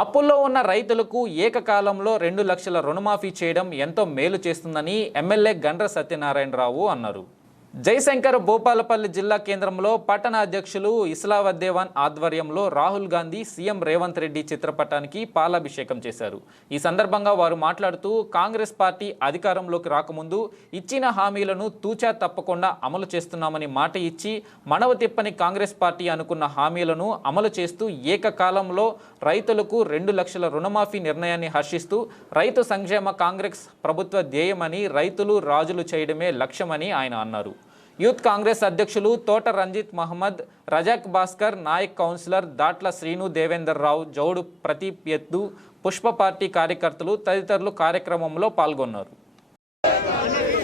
అప్పుల్లో ఉన్న రైతులకు ఏకకాలంలో రెండు లక్షల రుణమాఫీ చేయడం ఎంతో మేలు చేస్తుందని ఎమ్మెల్యే గండ్ర సత్యనారాయణరావు అన్నారు. జయశంకర్ భూపాలపల్లి జిల్లా కేంద్రంలో పట్టణ అధ్యక్షులు ఇస్లావద్దేవాన్ ఆధ్వర్యంలో రాహుల్ గాంధీ సీఎం రేవంత్ రెడ్డి చిత్రపటానికి పాలాభిషేకం చేశారు. ఈ సందర్భంగా వారు మాట్లాడుతూ కాంగ్రెస్ పార్టీ అధికారంలోకి రాకముందు ఇచ్చిన హామీలను తూచా తప్పకుండా అమలు చేస్తున్నామని మాట ఇచ్చి మనవ తిప్పని కాంగ్రెస్ పార్టీ అనుకున్న హామీలను అమలు చేస్తూ ఏకకాలంలో రైతులకు రెండు లక్షల రుణమాఫీ నిర్ణయాన్ని హర్షిస్తూ రైతు సంక్షేమ కాంగ్రెస్ ప్రభుత్వ ధ్యేయమని రైతులు రాజులు చేయడమే లక్ష్యమని ఆయన అన్నారు. యూత్ కాంగ్రెస్ అధ్యక్షులు తోట రంజిత్ మహమ్మద్ రజాక్ భాస్కర్ నాయక్ కౌన్సిలర్ దాట్ల శ్రీను దేవేందర్ రావు జౌడు ప్రదీప్ ఎద్దు పుష్ప పార్టీ కార్యకర్తలు తదితరులు కార్యక్రమంలో పాల్గొన్నారు.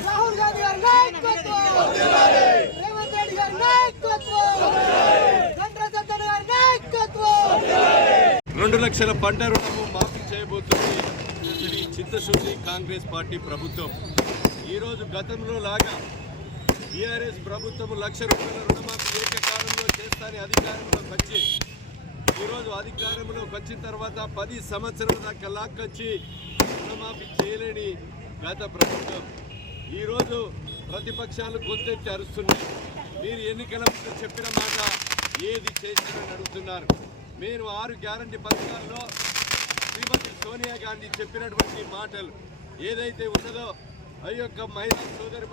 రాహుల్ గాంధీ గారి నాయకత్వం! రేవంత్ రెడ్డి గారి నాయకత్వం చంద్రశేఖర్ గారి నాయకత్వం రెండు లక్షల పంట రుణము మాఫీ చేయబోతుంది ఇది చిత్తశుద్ధి కాంగ్రెస్ పార్టీ ప్రభుత్వం. ఈరోజు గతంలో లాగా టీఆర్ఎస్ ప్రభుత్వం లక్ష రూపాయల రుణమాఫీ ఏకకాలంలో చేస్తారని అధికారంలోకి వచ్చి ఈరోజు అధికారంలోకి వచ్చిన తర్వాత పది సంవత్సరాల దాకా లాక్కొచ్చి రుణమాఫీ చేయలేని గత ప్రభుత్వం. ఈరోజు ప్రతిపక్షాలు గొంతెత్తి అరుస్తున్నాయి. మీరు ఎన్నికల ముందు చెప్పిన మాట ఏది చేశారని అడుగుతున్నారు. మీరు ఆరు గ్యారంటీ పథకాల్లో శ్రీమతి సోనియా గాంధీ చెప్పినటువంటి మాటలు ఏదైతే ఉన్నదో అయ్యొక్క మహిళా సోదరి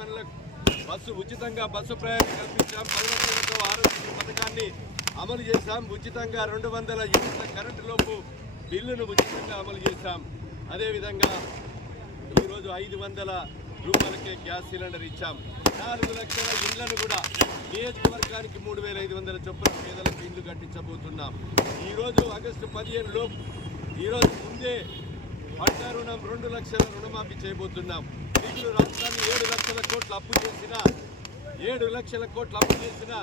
బస్సు ఉచితంగా బస్సు ప్రయాణం కల్పించాం. పదకొండు ఆరోగ్య పథకాన్ని అమలు చేశాం. ఉచితంగా రెండు వందల యూనిట్ల కరెంటు లోపు బిల్లును ఉచితంగా అమలు చేశాం. అదేవిధంగా ఈరోజు ఐదు వందల రూపాయలకే గ్యాస్ సిలిండర్ ఇచ్చాం. నాలుగు లక్షల ఇళ్ళను కూడా నియోజకవర్గానికి మూడు వేల ఐదు వందల చొప్పున పేదలకు ఇళ్ళు కట్టించబోతున్నాం. ఈరోజు ఆగస్టు పదిహేనులో ఈరోజు ముందే పంట రుణం రెండు లక్షల రుణమాఫీ చేయబోతున్నాం. మిగులు రాష్ట్రాన్ని ఏడు లక్షల కోట్ల అప్పు చేసిన ఏడు లక్షల కోట్ల అప్పు చేసిన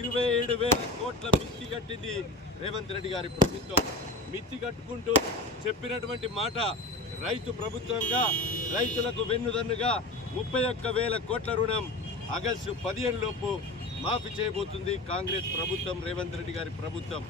ఇరవై ఏడు వేల కోట్ల మిత్తి కట్టింది రేవంత్ రెడ్డి గారి ప్రభుత్వం. మిత్తి కట్టుకుంటూ చెప్పినటువంటి మాట రైతు ప్రభుత్వంగా రైతులకు వెన్నుదన్నుగా ముప్పై ఒక్క వేల కోట్ల రుణం ఆగస్టు పదిహేను లోపు మాఫీ చేయబోతుంది కాంగ్రెస్ ప్రభుత్వం రేవంత్ రెడ్డి గారి ప్రభుత్వం.